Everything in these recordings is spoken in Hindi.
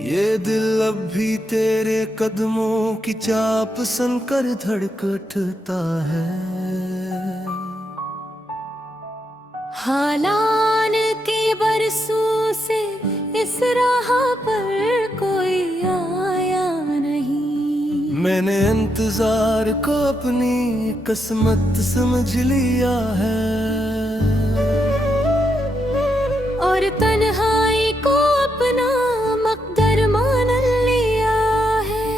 ये दिल अब भी तेरे कदमों की चाप सुनकर धड़कता है। हालान के बरसों से इस राह पर कोई आया नहीं। मैंने इंतजार को अपनी किस्मत समझ लिया है और तन्हाई को अपना मकदर मान लिया है।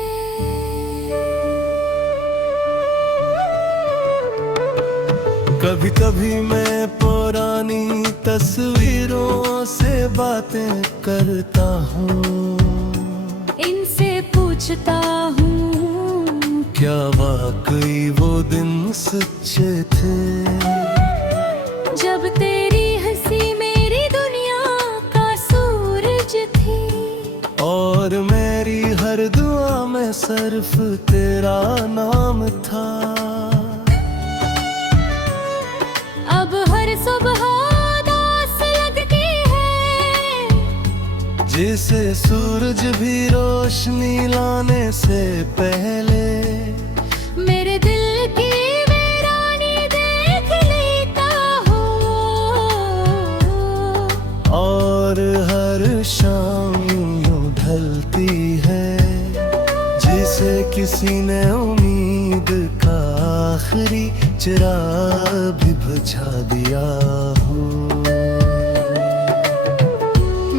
कभी कभी मैं पुरानी तस्वीरों से बातें करता हूँ, इनसे पूछता हूँ क्या वाकई वो दिन सच्चे थे जब तेरी हंसी मेरी दुनिया का सूरज थी और मेरी हर दुआ में सिर्फ तेरा नाम था। अब हर सुबह उदास लगती है जिसे सूरज भी रोशनी लाने से पहले मेरे दिल की वीरानी देख लेता हूँ। और हर शाम यूं ढलती है जिसे किसी ने उम्मीद का आखिरी चिराग भी बुझा दिया हो।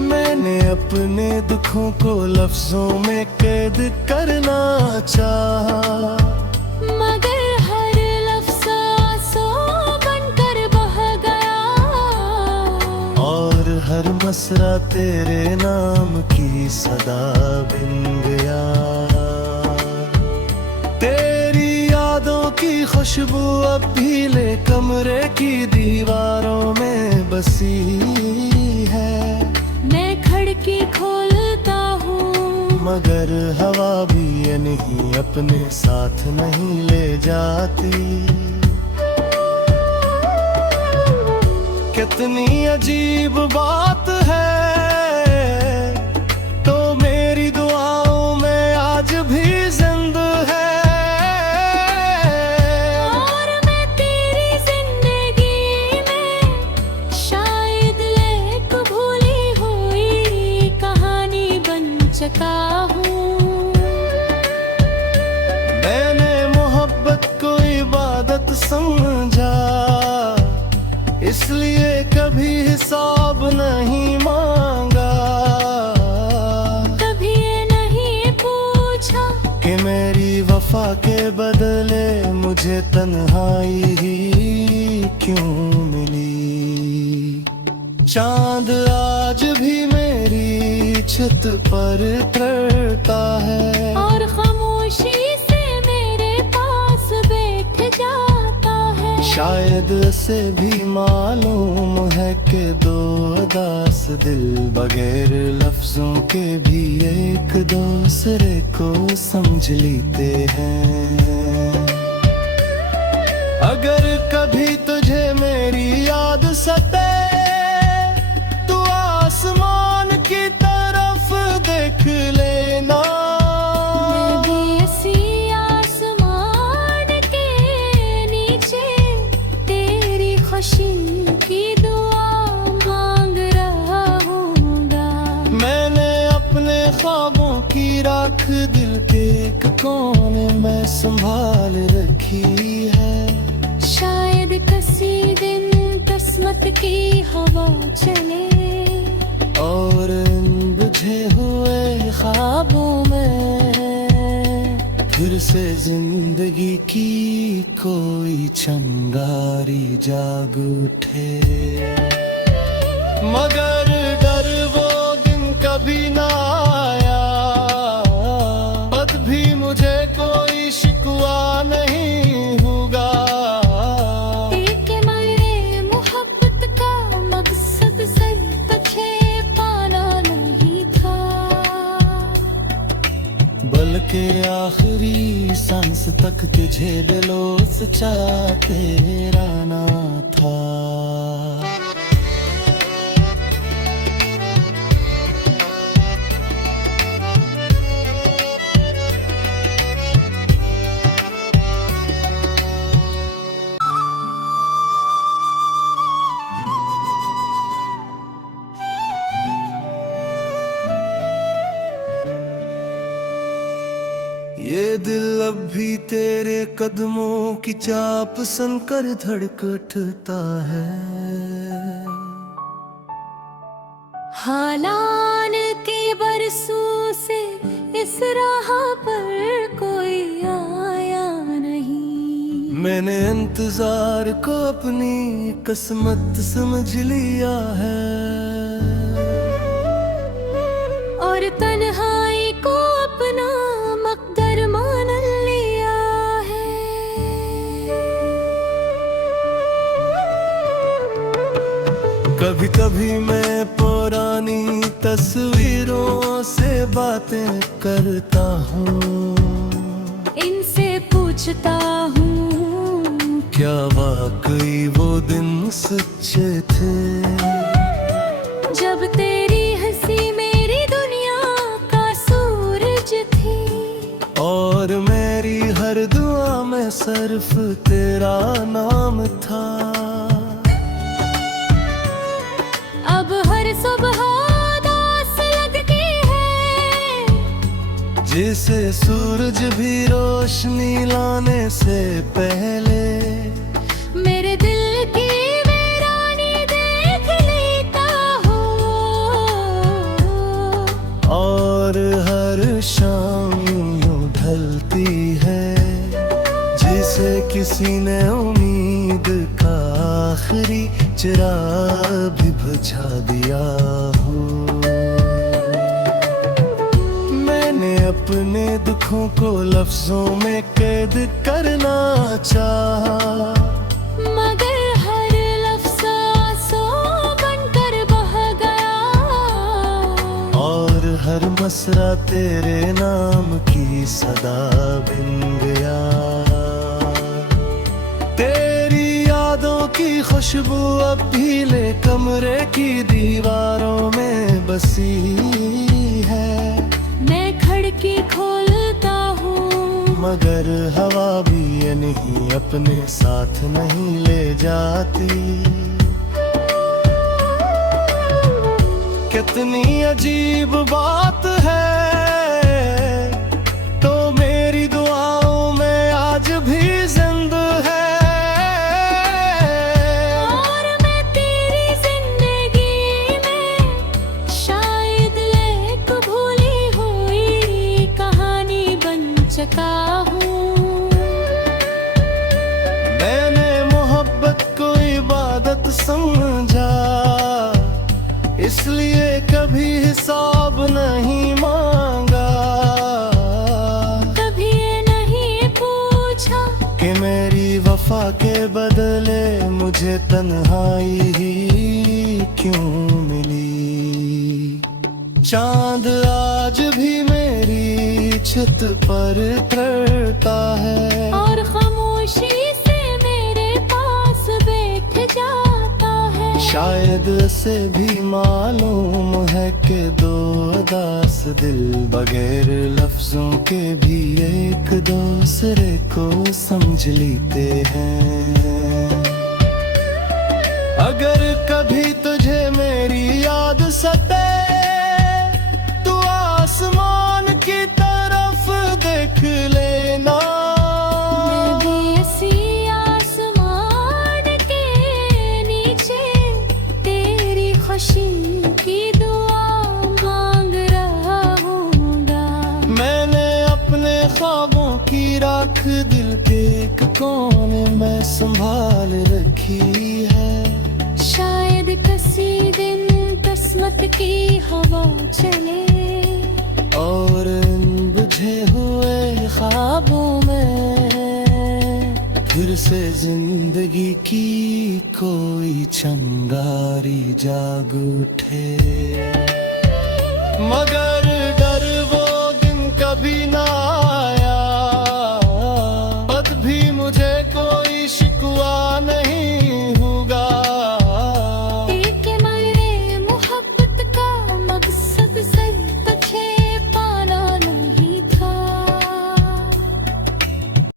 मैंने अपने दुखों को लफ्जों में कैद करना चाहा, मगर हर लफ्ज़ आंसू बनकर बह गया और हर मसरा तेरे नाम की सदा बन गया। तेरी यादों की खुशबू अब भी ले कमरे की दीवारों में बसी है। मैं खिड़की खोलता हूँ मगर हवा भी ये नहीं अपने साथ नहीं ले जाती। कितनी अजीब बात है, तो मेरी दुआओं में आज भी जिंदा है। और मैं तेरी जिंदगी में शायद एक भूली हुई कहानी बन चुका हूँ। मैंने मोहब्बत को इबादत समझा, इसलिए कभी हिसाब नहीं मांगा। कभी ये नहीं पूछा कि मेरी वफा के बदले मुझे तन्हाई ही क्यों मिली। चांद आज भी मेरी छत पर तैरता है और खामोशी से मेरे पास बैठ जाता है। शायद से भी मालूम है कि दो उदास दिल बगैर लफ्जों के भी एक दूसरे को समझ लेते हैं। अगर कभी तुझे मेरी याद सते तो आसमान की तरफ देख लेना। मैं भी इसी आसमान के नीचे तेरी खुशी की दुआ मांग रहा हूँगा। मैंने अपने ख्वाबों की राख दिल के एक कोने में संभाल रखी है। शायद किसी दिन किस्मत की हवा चले और इन बुझे हुए ख्वाबों में फिर से जिंदगी की कोई चिंगारी जाग उठे। मगर डर वो दिन कभी ना आया, अब भी मुझे कोई शिकवा नहीं होगा। कि मेरे मोहब्बत का मकसद सिर्फ तुझे पाना नहीं था, बल्कि आखिरी सांस तक तुझे दिलों से तेरा ना था। ये दिल अब भी तेरे कदमों की चाप सुनकर धड़कता है। हालान के बरसों से इस राह पर कोई आया नहीं। मैंने इंतजार को अपनी किस्मत समझ लिया है, और तन्हाई को अपना मकदर मान लिया है। कभी कभी मैं पुरानी तस्वीरों से बातें करता हूँ, इनसे पूछता हूँ क्या वाकई वो दिन सच्चे थे, जब तेरी हंसी मेरी दुनिया का सूरज थी, और मेरी हर दुआ में सिर्फ तेरा नाम था। अब हर सुबह उदास लगती है, जिसे सूरज भी रोशनी लाने से पहले मेरे दिल की वीरानी देख लेता हूँ। और हर शाम यूं ढलती है, जिसे किसी ने उम्मीद का आखिरी चिराग भी बुझा दिया हो। मैंने अपने दुखों को लफ्जों में कैद करना चाहा, मगर हर लफ्ज़ आंसू बनकर बह गया, और हर मसरा तेरे नाम की सदा बन गया। तेरी यादों की खुशबू अब भी ले कमरे की दीवारों में बसी है। मैं खिड़की खोलता हूँ, मगर हवा भी ये नहीं अपने साथ नहीं ले जाती। कितनी अजीब बात है, तो मेरी दुआओं में आज भी जिंदा है। और मैं तेरी जिंदगी में शायद एक भूली हुई कहानी बन चुका हूँ। मैंने मोहब्बत को इबादत समझा, इसलिए कभी हिसाब नहीं मांगा। कभी ये नहीं पूछा कि मेरी वफा के बदले मुझे तन्हाई ही क्यों मिली। चांद आज भी मेरी छत पर तरता है, और खामोशी से मेरे पास बैठ जाता है। शायद से भी मालूम है कि दो उदास दिल बगैर लफ्जों के भी एक दूसरे को समझ लेते हैं। अगर कभी तुझे मेरी याद सते, तू आसमान की तरफ देख लेना। मैं भी इसी आसमान के नीचे तेरी खुशी की दुआ मांग रहा हूँगा। मैंने अपने ख्वाबों की राख दिल के एक कोने में संभाल रखी है। शायद किसी दिन किस्मत की हवा चले, और इन बुझे हुए ख्वाबों में फिर से जिंदगी की कोई चंगारी जाग उठे। मगर